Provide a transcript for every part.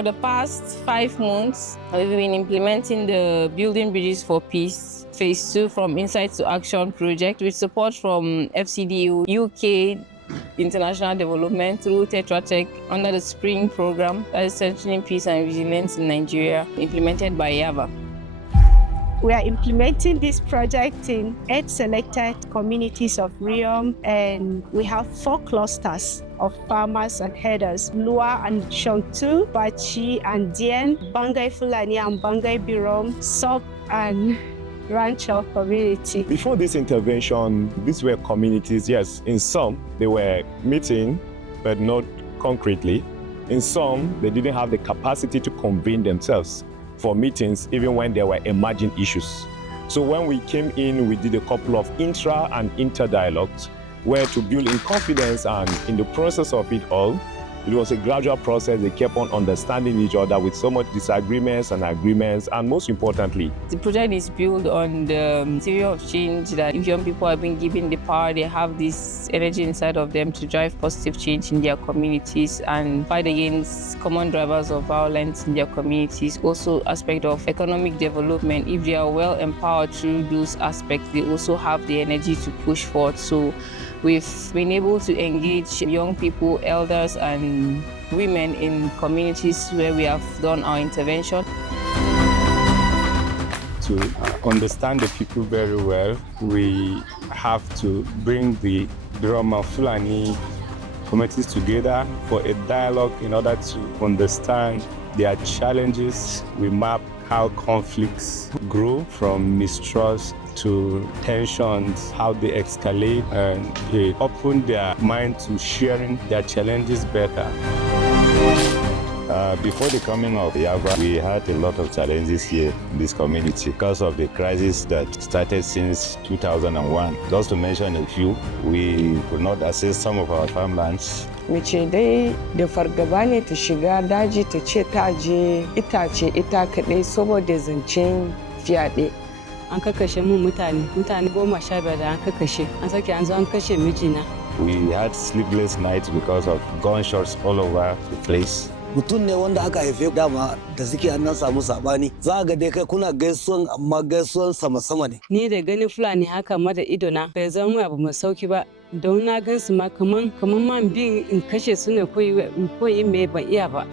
For the past 5 months, we've been implementing the Building Bridges for Peace Phase 2 from Insight to Action project with support from FCDU, UK, International Development through Tetra Tech under the Spring program, that is Strengthening Peace and Resilience in Nigeria, implemented by YIAVHA. We are implementing this project in 8 selected communities of Riom, and we have 4 clusters of farmers and herders: Lua and Shongtu, Bachi and Dien, Bangai Fulani and Bangai Birom, Sop and Rancho community. Before this intervention, these were communities, yes, in some they were meeting, but not concretely. In some, they didn't have the capacity to convene themselves for meetings, even when there were emerging issues. So when we came in, we did a couple of intra and inter dialogues where to build in confidence, and in the process of it all, it was a gradual process. They kept on understanding each other with so much disagreements and agreements, and most importantly, the project is built on the theory of change that if young people have been given the power, they have this energy inside of them to drive positive change in their communities and fight against common drivers of violence in their communities. Also, aspect of economic development, if they are well empowered through those aspects, they also have the energy to push forward. So we've been able to engage young people, elders, and women in communities where we have done our intervention. To understand the people very well, we have to bring the Birom and Fulani communities together for a dialogue in order to understand their challenges. We map how conflicts grow from mistrust to tensions, how they escalate, and they open their mind to sharing their challenges better. Before the coming of YIAVHA, we had a lot of challenges here in this community because of the crisis that started since 2001. Just to mention a few, we could not access some of our farmlands. Mace dai da fargaba ne ta shiga daji ta ce ta je itace ita kaɗai saboda zancen fyaɗe. An kakashe mun mutane 15 da an kakashe, an sake an zo an kashe mijina. We had sleepless nights because of gunshots all over the place. Mutum ne wanda aka haife dama da suke an samu sabani, za ga dai kai kuna gaisuwan amma gaisuwan sama-sama ne. Ni da ganin Fulani haka ma da idona bai zama abu mai sauki ba, don na gan su ma kaman man bin in kashe su ne koyi mai ban iya ba.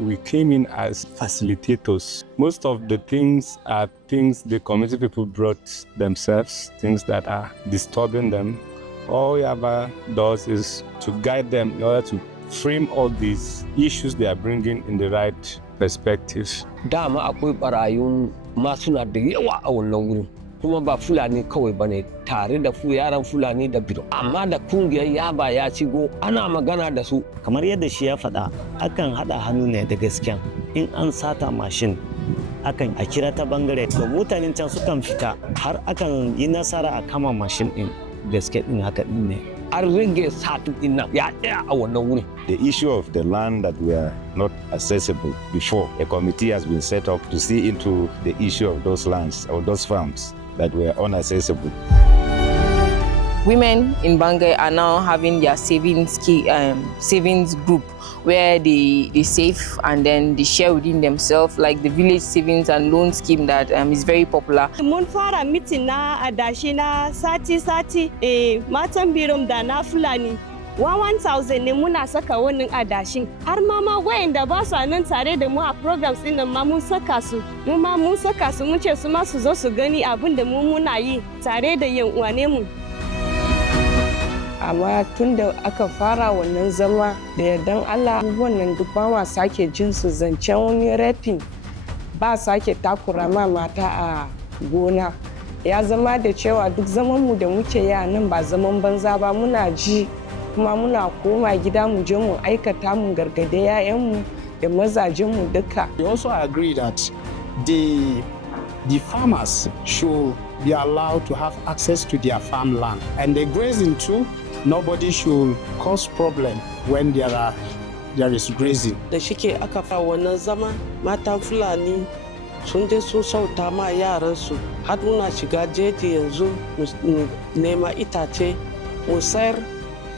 We came in as facilitators. Most of the things are things the community people brought themselves, things that are disturbing them. All YIAVHA does is to guide them in order to frame all these issues they are bringing in the right perspective. Dama akwai barayun ma suna da yawa a wannan wurin, kuma ba Fulani kawai bane, tare da yaran Fulani da Birom. Amma da kungiyar YIAVHA ya shigo, ana magana da su. Kamar yadda shi ya faɗa, akan haɗa hannu ne da gaskiya. In an sata mashin, akan a kira ta bangare, to mutanen can sukan fita har akan yi nasara a kama mashin ɗin. Gaske ɗin haka ɗin ne. An rage satin ɗin nan ya tsaya a wannan wurin. The issue of the land that were not accessible before, a committee has been set up to see into the issue of those lands or those farms that were inaccessible. Women in Bangai are now having their savings group where they save and then they share within themselves, like the village savings and loan scheme that is very popular. Mun fara mitin na adashi na sati-sati, matan Birom da na Fulani. 1,000 ne muna saka wannan adashin. Har ma wayanda ba su nan tare da mu a programs din nan ma mun saka su. Mu ma mun saka su, mun ce su ma su zo su gani abin da mu muna yi tare da yan uwane mu. Amma tun da aka fara wannan zama da yardan Allah, abubuwan nan duk ba ma sake jin su, zancen wani raping ba sake takura ma mata a gona. Ya zama da cewa duk zaman mu da muke yi a nan ba zaman banza ba, muna ji kuma muna koma gida mu je mu aikata, mu gargade 'ya'yanmu da mazajenmu duka. We also agree that the farmers should be allowed to have access to their farmland, and the grazing too. Nobody should cause problem when there is grazing. Da shike aka fa wannan zama, matan Fulani sun je sun sauta ma yaransu, har muna shiga jeji yanzu mu nema itace mu sayar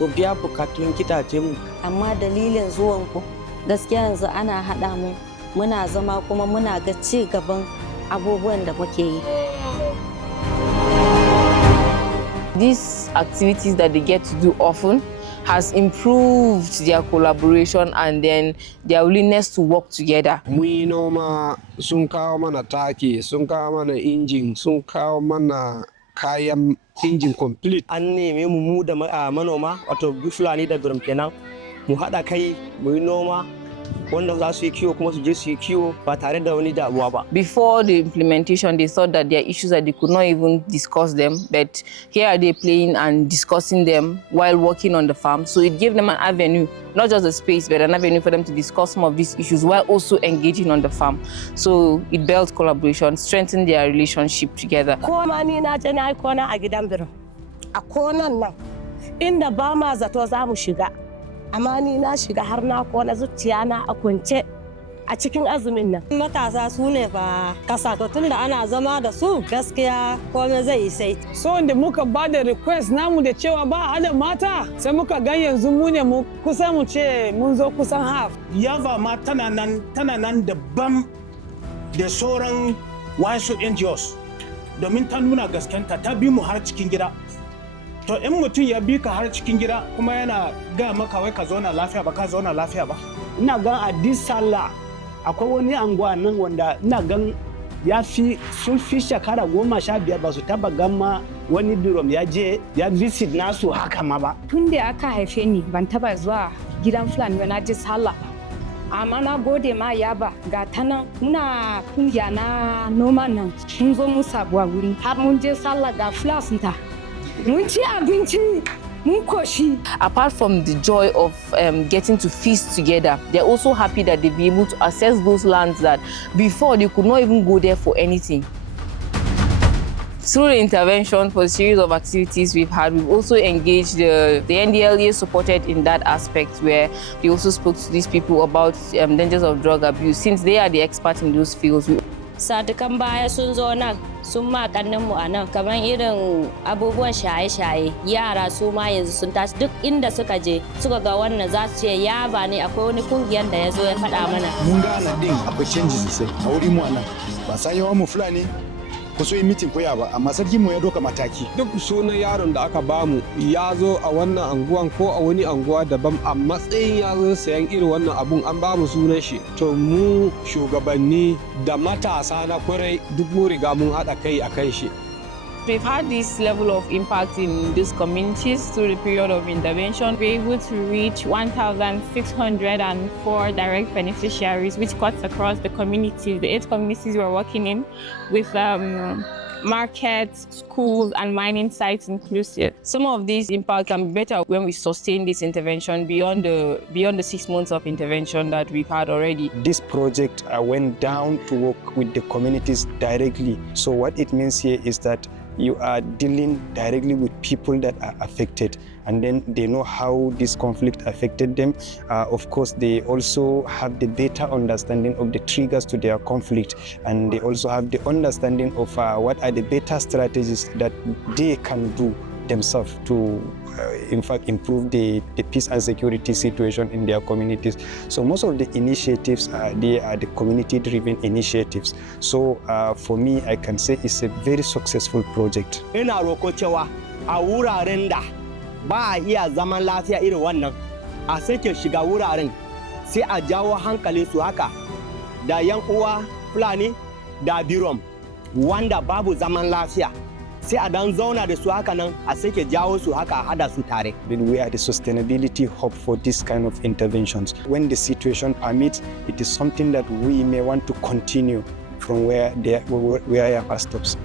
mu biya bukatun gidajenmu. Amma dalilin zuwanku gaskiya yanzu ana haɗa mu muna zama kuma muna ga ci gaban abubuwan da muke yi. These activities that they get to do often has improved their collaboration and then their willingness to work together. Mu noma sun kawo mana taki, sun kawo mana injin, sun kawo mana kayan injin complete. An neme mu da manoma wato Fulani da Birom kenan mu haɗa kai mu yi noma wanda za su yi kiwo kuma su je su yi kiwo ba tare da wani damuwa ba. Before the implementation, they thought that there are issues that they could not even discuss them, but here are they playing and discussing them while working on the farm. So it gave them an avenue, not just a space, but an avenue for them to discuss some of these issues while also engaging on the farm. So it built collaboration, strengthened their relationship together. Koma ni na je na yi kona a gidan Birom. A konan nan inda ba ma zato za mu shiga. Amma ni na shiga har na kona zuciya na a kwance a cikin azumin nan. Matasa su ne fa kasa to tunda ana zama da su gaskiya komai zai yi sai. So da muka ba da request namu da cewa ba hada mata sai muka ga yanzu mu ne mu kusan mu ce mun zo kusan half. YIAVHA ma tana nan daban da sauran wasu NGOs domin ta nuna gaskenta ta bi mu har cikin gida. To in mutum ya bi ka har cikin gida kuma yana ga maka wai ka zauna lafiya ba ka zauna lafiya ba. Ina gan a Disalla akwai wani anguwa nan wanda ina gan sun fi shekara 15 ba su taba gama wani Birom ya je ya visit nasu haka ma ba. Tun da aka haife ni ban taba zuwa gidan Fulani ba na je sallah. Amma na gode ma YIAVHA ga ta nan muna kungiya na noma nan mun zo mu sabuwa wuri har mun je sallah ga flasinta. Apart from the joy of getting to feast together, they're also happy that they'll be able to access those lands that before they could not even go there for anything. Through the intervention for a series of activities we've had, we've also engaged the NDLEA supported in that aspect where they also spoke to these people about dangers of drug abuse. Since they are the experts in those fields, Sadakan baya sun zo nan sun ma mu a nan kamar irin abubuwan shaye-shaye yara su ma yanzu sun tashi duk inda suka je suka ga wannan za su ce YIAVHA ne akwai wani kungiyar da ya zo ya faɗa mana. Mun ga nan din akwai canji sosai a wurin mu a nan ba san yawan mu Fulani ko so yi mitin ko ya ba amma sarki mu ya doka mataki. Duk sunan yaron da aka bamu ya zo a wannan anguwan ko a wani anguwa daban a matsayin ya zo sayan irin wannan abun an bamu sunan shi. To mu shugabanni da matasa na kwarai duk mu riga mun haɗa kai a kan shi. We've had this level of impact in these communities through the period of intervention. We're able to reach 1,604 direct beneficiaries, which cuts across the communities, the 8 communities we're working in, with markets, schools, and mining sites inclusive. Some of these impact can be better when we sustain this intervention beyond the 6 months of intervention that we've had already. This project went down to work with the communities directly. So what it means here is that you are dealing directly with people that are affected, and then they know how this conflict affected them. Of course, they also have the better understanding of the triggers to their conflict, and they also have the understanding of what are the better strategies that they can do themselves to in fact improve the peace and security situation in their communities. So most of the initiatives they are the community-driven initiatives. So for me, I can say it's a very successful project. Ina roko cewa a wuraren da ba iya zaman lafiya irin wannan a sake shiga wuraren sai a jawo hankalin su haka da yan uwa Fulani da Birom wanda babu zaman lafiya. Sai a dan zauna da su haka nan a sake jawo su haka a hada su tare. We are the sustainability hub for this kind of interventions. When the situation permits, it is something that we may want to continue from where YIAVHA stops.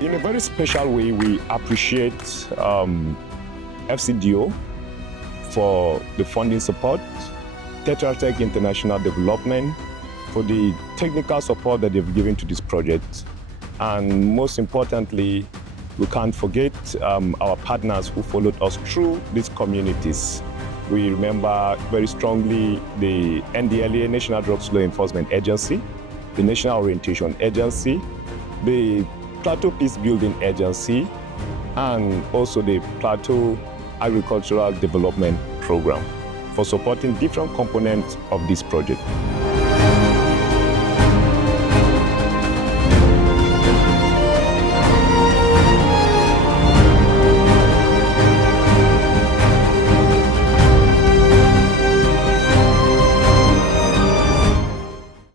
In a very special way, we appreciate FCDO for the funding support, Tetra Tech International Development for the technical support that they've given to this project. And most importantly, we can't forget our partners who followed us through these communities. We remember very strongly the NDLEA, National Drugs Law Enforcement Agency, the National Orientation Agency, the Plateau Peacebuilding Agency, and also the Plateau Agricultural Development Program for supporting different components of this project.